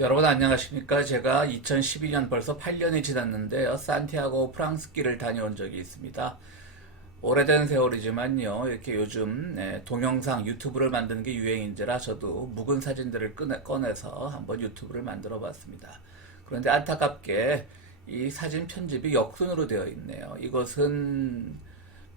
여러분 안녕하십니까? 제가 2012년 벌써 8년이 지났는데요. 산티아고 프랑스길을 다녀온 적이 있습니다. 오래된 세월이지만요. 이렇게 요즘 동영상 유튜브를 만드는 게 유행인지라 저도 묵은 사진들을 꺼내서 한번 유튜브를 만들어 봤습니다. 그런데 안타깝게 이 사진 편집이 역순으로 되어 있네요. 이것은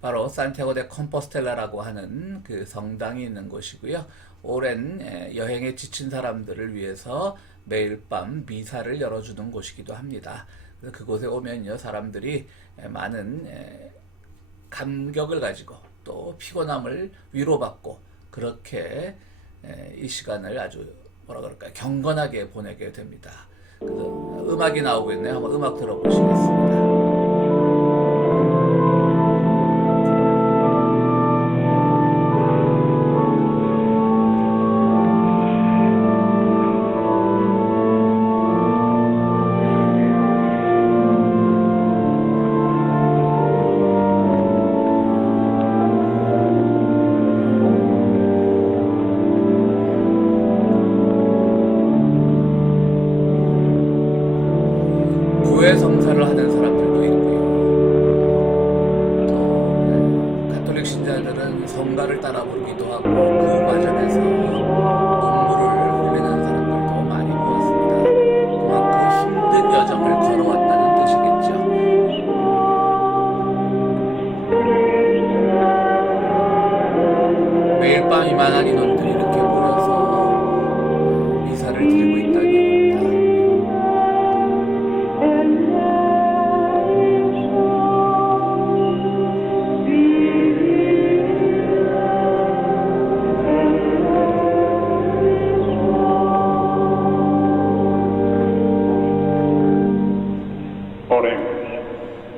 바로 산티아고 데 컴포스텔라라고 하는 그 성당이 있는 곳이고요. 오랜 여행에 지친 사람들을 위해서 매일 밤 미사를 열어주는 곳이기도 합니다. 그래서 그곳에 오면요, 사람들이 많은 감격을 가지고 또 피곤함을 위로받고 그렇게 이 시간을 아주 뭐라 그럴까 경건하게 보내게 됩니다. 그래서 음악이 나오고 있네요. 한번 음악 들어보시겠습니다. 구회 성사를 하는 사람들도 있고요. 또 가톨릭 신자들은 성가를 따라 부르기도 하고 그 과정에서 눈물을 흘리는 사람들도 많이 보았습니다. 그만큼 힘든 여정을 걸어왔다는 뜻이겠죠. 매일 밤 이만한 인원들이 이렇게 모여서 미사를 드리고 있다는 얘기입니다.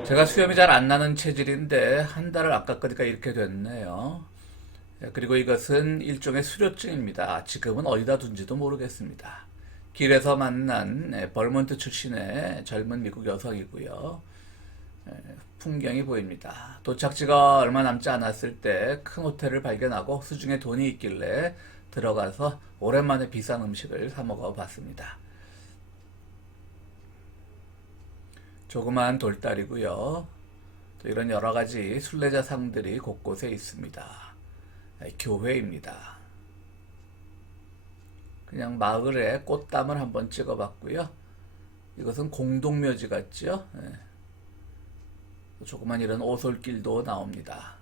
제가 수염이 잘 안 나는 체질인데 한 달을 안 깎으니까 이렇게 됐네요. 그리고 이것은 일종의 수료증입니다. 지금은 어디다 둔지도 모르겠습니다. 길에서 만난 벌몬트 출신의 젊은 미국 여성이고요. 풍경이 보입니다. 도착지가 얼마 남지 않았을 때 큰 호텔을 발견하고 수중에 돈이 있길래 들어가서 오랜만에 비싼 음식을 사 먹어 봤습니다. 조그마한 돌다리고요. 또 이런 여러 가지 순례자상들이 곳곳에 있습니다. 교회입니다. 그냥 마을에 꽃담을 한번 찍어봤고요. 이것은 공동묘지 같죠? 조그만 이런 오솔길도 나옵니다.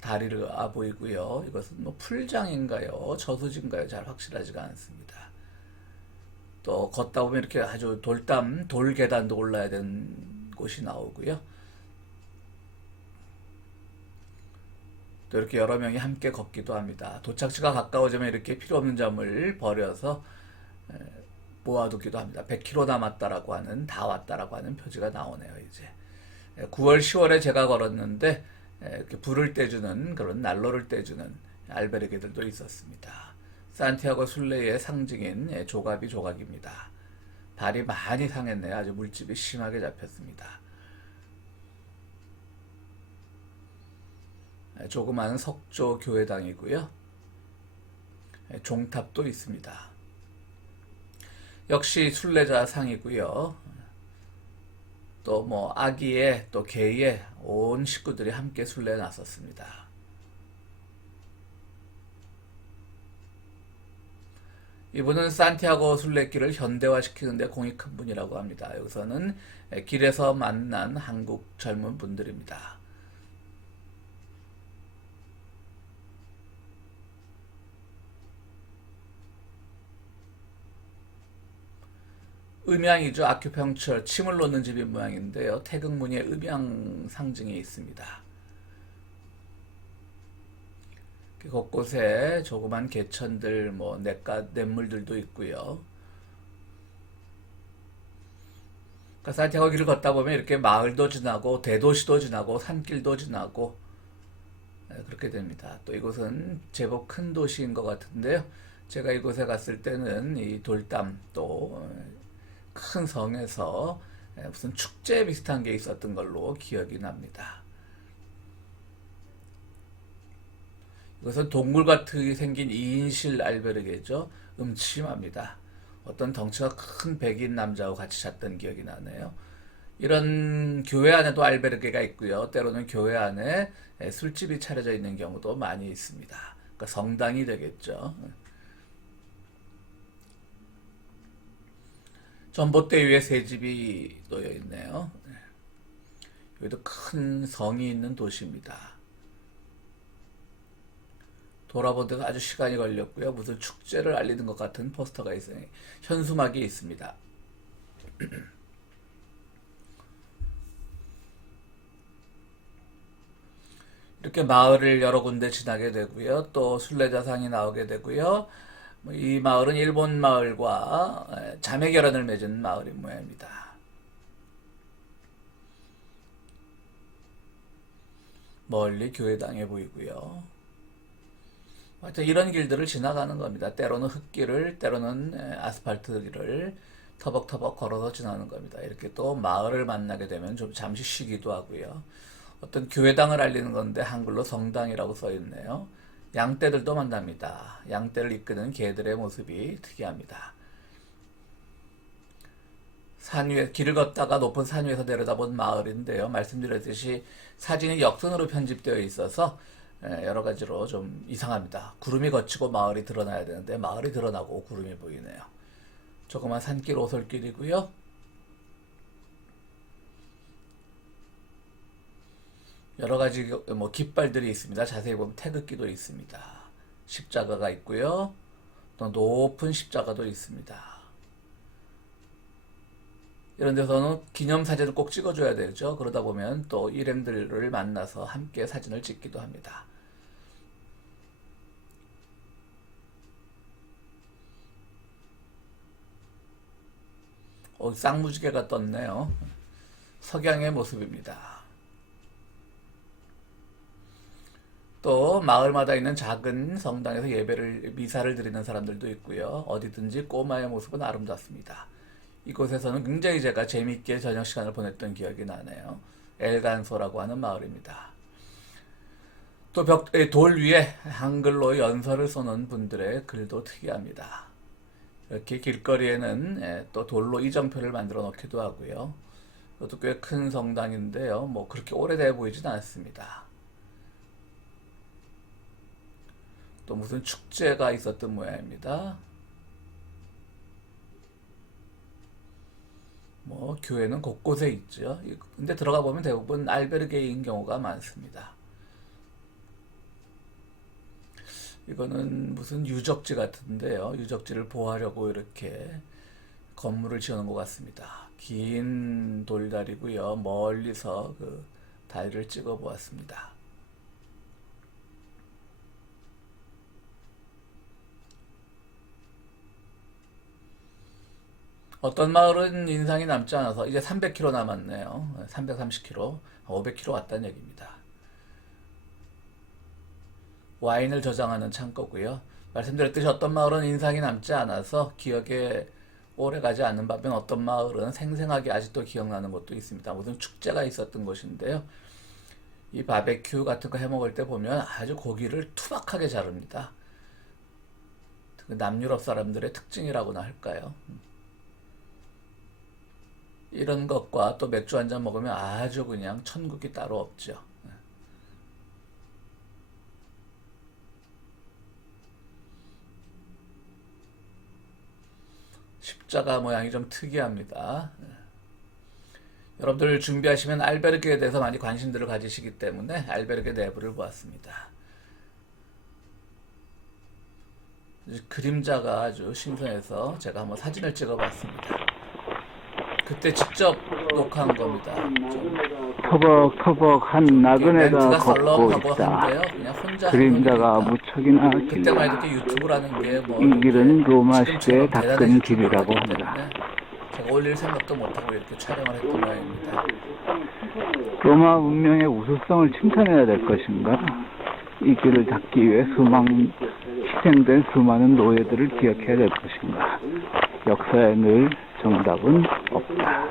다리가 보이고요. 이것은 뭐 풀장인가요? 저수지인가요? 잘 확실하지가 않습니다. 또 걷다 보면 이렇게 아주 돌 계단도 올라야 되는 곳이 나오고요. 또 이렇게 여러 명이 함께 걷기도 합니다. 도착지가 가까워지면 이렇게 필요 없는 점을 버려서 모아두기도 합니다. 100km 남았다라고 하는, 다 왔다라고 하는 표지가 나오네요, 이제. 9월, 10월에 제가 걸었는데, 이렇게 불을 떼주는, 그런 난로를 떼주는 알베르게들도 있었습니다. 산티아고 순례의 상징인 조각이 조각입니다. 발이 많이 상했네요. 아주 물집이 심하게 잡혔습니다. 조그마한 석조 교회당이고요. 종탑도 있습니다. 역시 순례자 상이고요. 또 뭐 아기의 또 개의 온 식구들이 함께 순례에 나섰습니다. 이분은 산티아고 순례길을 현대화시키는 데 공이 큰 분이라고 합니다. 여기서는 길에서 만난 한국 젊은 분들입니다. 음양이죠. 아큐펑처, 침을 놓는 집인 모양인데요. 태극무늬에 음양 상징이 있습니다. 곳곳에 조그만 개천들, 뭐 냇물들도 있고요. 그러니까 산티아고 길을 걷다 보면 이렇게 마을도 지나고 대도시도 지나고 산길도 지나고 그렇게 됩니다. 또 이곳은 제법 큰 도시인 것 같은데요. 제가 이곳에 갔을 때는 이 돌담 또 큰 성에서 무슨 축제 비슷한 게 있었던 걸로 기억이 납니다. 이것은 동굴 같이 생긴 2인실 알베르게죠. 음침합니다. 어떤 덩치가 큰 백인 남자하고 같이 잤던 기억이 나네요. 이런 교회 안에도 알베르게가 있고요. 때로는 교회 안에 술집이 차려져 있는 경우도 많이 있습니다. 그러니까 성당이 되겠죠. 전봇대 위에 새 집이 놓여 있네요. 여기도 큰 성이 있는 도시입니다. 돌아보다가 아주 시간이 걸렸고요. 무슨 축제를 알리는 것 같은 포스터가 있어요. 현수막이 있습니다. 이렇게 마을을 여러 군데 지나게 되고요. 또 순례자상이 나오게 되고요. 이 마을은 일본 마을과 자매 결연을 맺은 마을인 모양입니다. 멀리 교회당해 보이고요. 하여튼 이런 길들을 지나가는 겁니다. 때로는 흙길을, 때로는 아스팔트 길을 터벅터벅 걸어서 지나는 겁니다. 이렇게 또 마을을 만나게 되면 좀 잠시 쉬기도 하고요. 어떤 교회당을 알리는 건데 한글로 성당이라고 써 있네요. 양떼들도 만납니다. 양떼를 이끄는 개들의 모습이 특이합니다. 산 위에 길을 걷다가 높은 산 위에서 내려다본 마을인데요. 말씀드렸듯이 사진이 역선으로 편집되어 있어서 여러 가지로 좀 이상합니다. 구름이 걷히고 마을이 드러나야 되는데 마을이 드러나고 구름이 보이네요. 조그만 산길 오솔길이고요. 여러 가지 뭐 깃발들이 있습니다. 자세히 보면 태극기도 있습니다. 십자가가 있고요. 또 높은 십자가도 있습니다. 이런 데서는 기념사진을 꼭 찍어줘야 되죠. 그러다 보면 또 일행들을 만나서 함께 사진을 찍기도 합니다. 쌍무지개가 떴네요. 석양의 모습입니다. 또 마을마다 있는 작은 성당에서 미사를 드리는 사람들도 있고요. 어디든지 꼬마의 모습은 아름답습니다. 이곳에서는 굉장히 제가 재미있게 저녁 시간을 보냈던 기억이 나네요. 엘간소라고 하는 마을입니다. 또 돌 위에 한글로 연설을 써놓은 분들의 글도 특이합니다. 이렇게 길거리에는 또 돌로 이정표를 만들어 놓기도 하고요. 이것도 꽤 큰 성당인데요. 뭐 그렇게 오래돼 보이진 않습니다. 또 무슨 축제가 있었던 모양입니다. 뭐 교회는 곳곳에 있죠. 근데 들어가 보면 대부분 알베르게인 경우가 많습니다. 이거는 무슨 유적지 같은데요. 유적지를 보호하려고 이렇게 건물을 지어놓은 것 같습니다. 긴 돌다리고요. 멀리서 그 다리를 찍어 보았습니다. 어떤 마을은 인상이 남지 않아서 이제 300km 남았네요. 330km, 500km 왔다는 얘기입니다. 와인을 저장하는 창고고요. 말씀드렸듯이 어떤 마을은 인상이 남지 않아서 기억에 오래가지 않는 반면 어떤 마을은 생생하게 아직도 기억나는 곳도 있습니다. 무슨 축제가 있었던 곳인데요. 이 바베큐 같은 거 해먹을 때 보면 아주 고기를 투박하게 자릅니다. 남유럽 사람들의 특징이라고나 할까요? 이런 것과 또 맥주 한 잔 먹으면 아주 그냥 천국이 따로 없죠. 십자가 모양이 좀 특이합니다. 여러분들 준비하시면 알베르게에 대해서 많이 관심들을 가지시기 때문에 알베르게 내부를 보았습니다. 그림자가 아주 신선해서 제가 한번 사진을 찍어봤습니다. 그때 직접 녹화한 겁니다. 터벅터벅한 나그네가 걷고 있다. 그림자가 무척이나 그때만 해도 길다. 유튜브라는 게 뭐 이 길은 로마 시대에 닦은 길이라고 한다. 제가 올릴 생각도 못하고 이렇게 촬영을 했던 모양입니다. 로마 문명의 우수성을 칭찬해야 될 것인가? 이 길을 닦기 위해 희생된 수많은 노예들을 기억해야 될 것인가? 역사에 늘 정답은 없다.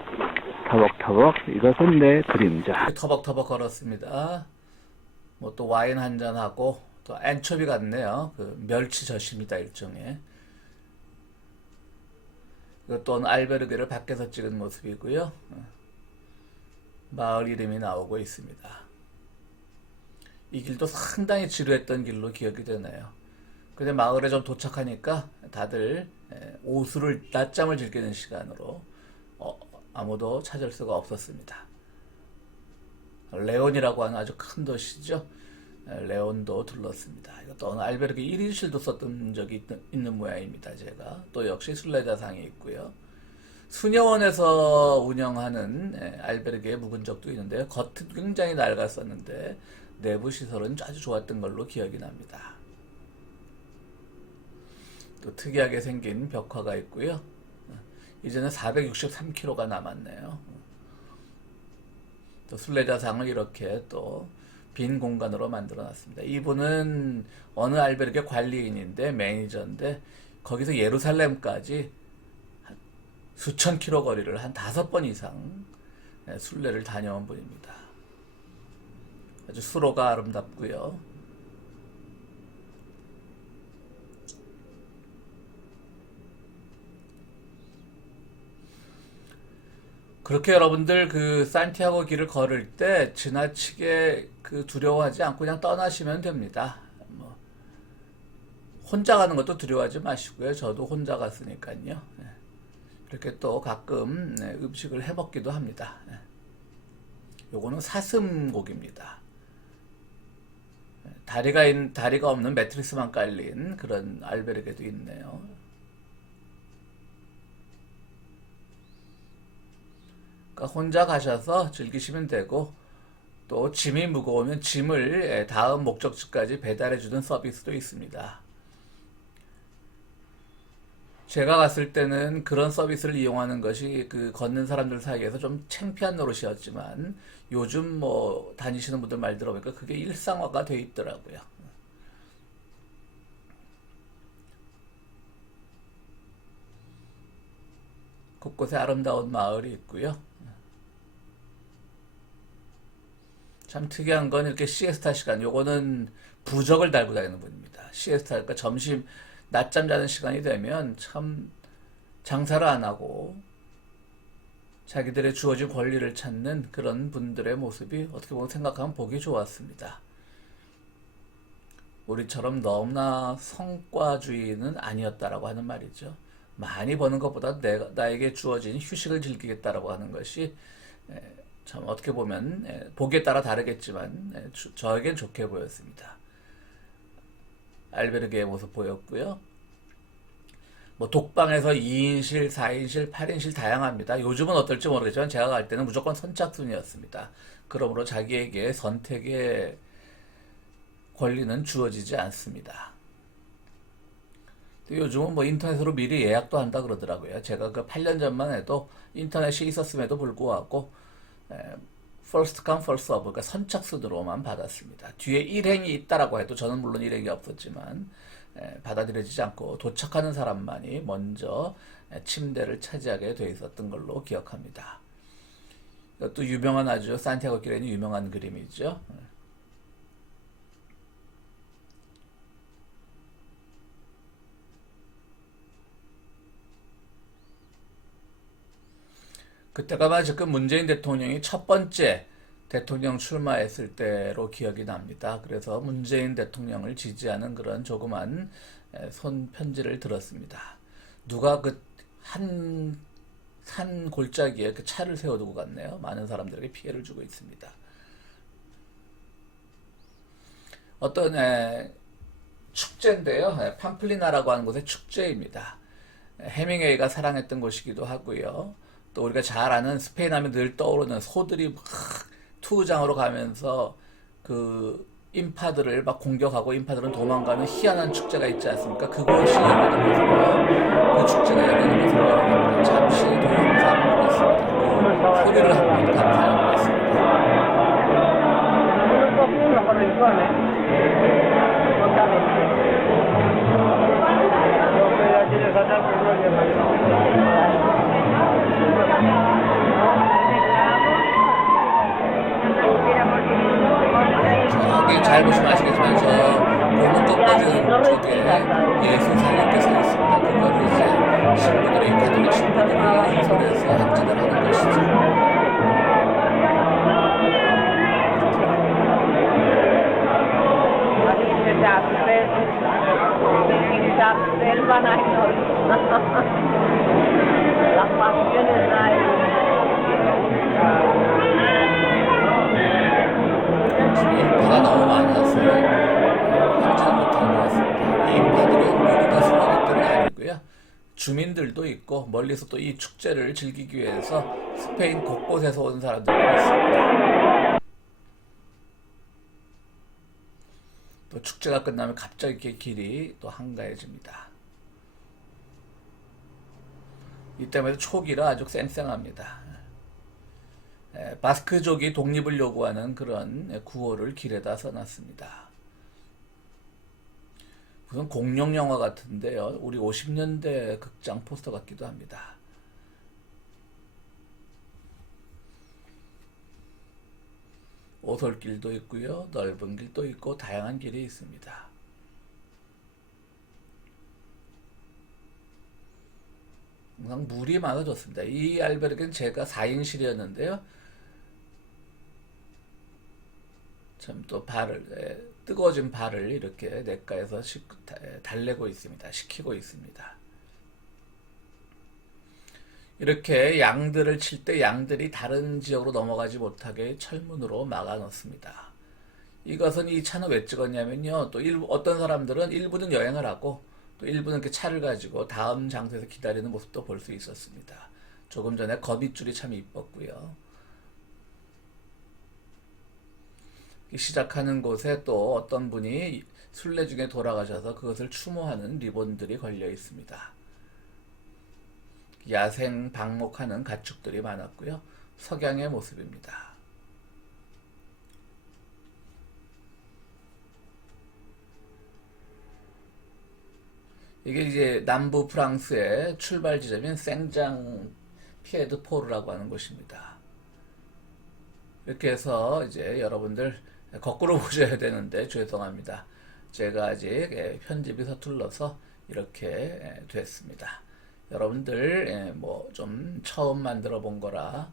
터벅터벅 이것은 내 그림자. 터벅터벅 걸었습니다. 뭐 또 와인 한잔하고 또 엔초비 같네요. 그 멸치 젓입니다, 일종의. 이것도 알베르게를 밖에서 찍은 모습이고요. 마을 이름이 나오고 있습니다. 이 길도 상당히 지루했던 길로 기억이 되네요. 근데 마을에 좀 도착하니까 다들 낮잠을 즐기는 시간으로 아무도 찾을 수가 없었습니다. 레온이라고 하는 아주 큰 도시죠. 레온도 둘렀습니다. 이것도 어느 알베르게 1인실도 썼던 적이 있는 모양입니다. 제가 또 역시 순례자상이 있고요. 수녀원에서 운영하는 알베르게에 묵은 적도 있는데요. 겉은 굉장히 낡았었는데 내부 시설은 아주 좋았던 걸로 기억이 납니다. 또 특이하게 생긴 벽화가 있고요. 이제는 463km가 남았네요. 또 순례자상을 이렇게 또 빈 공간으로 만들어 놨습니다. 이분은 어느 알베르게 관리인인데 매니저인데 거기서 예루살렘까지 수천 킬로 거리를 한 5번 이상 순례를 다녀온 분입니다. 아주 수로가 아름답고요. 그렇게 여러분들 그 산티아고 길을 걸을 때 지나치게 두려워하지 않고 그냥 떠나시면 됩니다. 혼자 가는 것도 두려워하지 마시고요. 저도 혼자 갔으니까요. 이렇게 또 가끔 음식을 해 먹기도 합니다. 요거는 사슴고기입니다. 다리가 없는 매트리스만 깔린 그런 알베르게도 있네요. 그러니까 혼자 가셔서 즐기시면 되고 또 짐이 무거우면 짐을 다음 목적지까지 배달해주는 서비스도 있습니다. 제가 갔을 때는 그런 서비스를 이용하는 것이 걷는 사람들 사이에서 좀 창피한 노릇이었지만 요즘 다니시는 분들 말 들어보니까 그게 일상화가 돼 있더라고요. 곳곳에 아름다운 마을이 있고요. 참 특이한 건 이렇게 시에스타 시간, 요거는 부적을 달고 다니는 분입니다. 시에스타, 그러니까 점심, 낮잠 자는 시간이 되면 참 장사를 안 하고 자기들의 주어진 권리를 찾는 그런 분들의 모습이 어떻게 보면 생각하면 보기 좋았습니다. 우리처럼 너무나 성과주의는 아니었다라고 하는 말이죠. 많이 버는 것보다 나에게 주어진 휴식을 즐기겠다라고 하는 것이 참 어떻게 보면 보기에 따라 다르겠지만 저에겐 좋게 보였습니다. 알베르게의 모습 보였고요. 독방에서 2인실, 4인실, 8인실 다양합니다. 요즘은 어떨지 모르겠지만 제가 갈 때는 무조건 선착순이었습니다. 그러므로 자기에게 선택의 권리는 주어지지 않습니다. 요즘은 인터넷으로 미리 예약도 한다 그러더라고요. 제가 8년 전만 해도 인터넷이 있었음에도 불구하고 first come first serve, 그러니까 선착순으로만 받았습니다. 뒤에 일행이 있다라고 해도 저는 물론 일행이 없었지만 받아들여지지 않고 도착하는 사람만이 먼저 침대를 차지하게 돼 있었던 걸로 기억합니다. 이것도 유명한 아주 산티아고 길에 있는 유명한 그림이죠. 그때가 아마 지금 문재인 대통령이 첫 번째 대통령 출마했을 때로 기억이 납니다. 그래서 문재인 대통령을 지지하는 그런 조그만 손편지를 들었습니다. 누가 산 골짜기에 차를 세워두고 갔네요. 많은 사람들에게 피해를 주고 있습니다. 어떤 축제인데요. 팜플리나라고 하는 곳의 축제입니다. 해밍웨이가 사랑했던 곳이기도 하고요. 또 우리가 잘 아는 스페인 하면 늘 떠오르는 소들이 막 투우장으로 가면서 인파들을 막 공격하고 인파들은 도망가는 희한한 축제가 있지 않습니까? 그것이 열리는 곳으로, 그 축제가 열리는 곳으로 여러분들 잠시 동영상을 보겠습니다. 그 소리를 한번 감상해 보겠습니다. 저기 잘 보시면 아시겠지만 저 골목 꺾어지는 쪽에 예수 사님께서 있습니다. 그거를 이제 신부들이 가톨릭 신부들을 한선해서 행진을 하는 것이죠. Las pasiones hay. 인파가 너무 많아서 행진을 못하는 것 같습니다. 이 인파들은 모두 다 슬로건들은 아니고요. 주민들도 있고 멀리서 또 이 축제를 즐기기 위해서 스페인 곳곳에서 온 사람들도 있습니다. 또 축제가 끝나면 갑자기 이렇게 길이 또 한가해집니다. 이때마다 초기라 아주 쌩쌩합니다. 바스크족이 독립을 요구하는 그런 구호를 길에다 써놨습니다. 무슨 공룡 영화 같은데요. 우리 50년대 극장 포스터 같기도 합니다. 오솔길도 있고요. 넓은 길도 있고 다양한 길이 있습니다. 항상 물이 많아 좋습니다. 이 알베르게는 제가 4인실이었는데요. 참 또 뜨거워진 발을 이렇게 냇가에서 달래고 있습니다. 식히고 있습니다. 이렇게 양들을 칠 때 양들이 다른 지역으로 넘어가지 못하게 철문으로 막아 놓습니다. 이것은 이 차는 왜 찍었냐면요. 또 어떤 사람들은 일부는 여행을 하고 또 일부는 이렇게 차를 가지고 다음 장소에서 기다리는 모습도 볼 수 있었습니다. 조금 전에 거미줄이 참 이뻤고요. 시작하는 곳에 또 어떤 분이 순례 중에 돌아가셔서 그것을 추모하는 리본들이 걸려 있습니다. 야생 방목하는 가축들이 많았고요. 석양의 모습입니다. 이게 이제 남부 프랑스의 출발 지점인 생장 피에드 포르라고 하는 곳입니다. 이렇게 해서 이제 여러분들 거꾸로 보셔야 되는데 죄송합니다. 제가 아직 편집이 서툴러서 이렇게 됐습니다. 여러분들 뭐 좀 처음 만들어 본 거라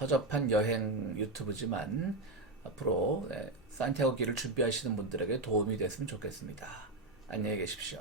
허접한 여행 유튜브지만 앞으로 산티아고 길을 준비하시는 분들에게 도움이 됐으면 좋겠습니다. 안녕히 계십시오.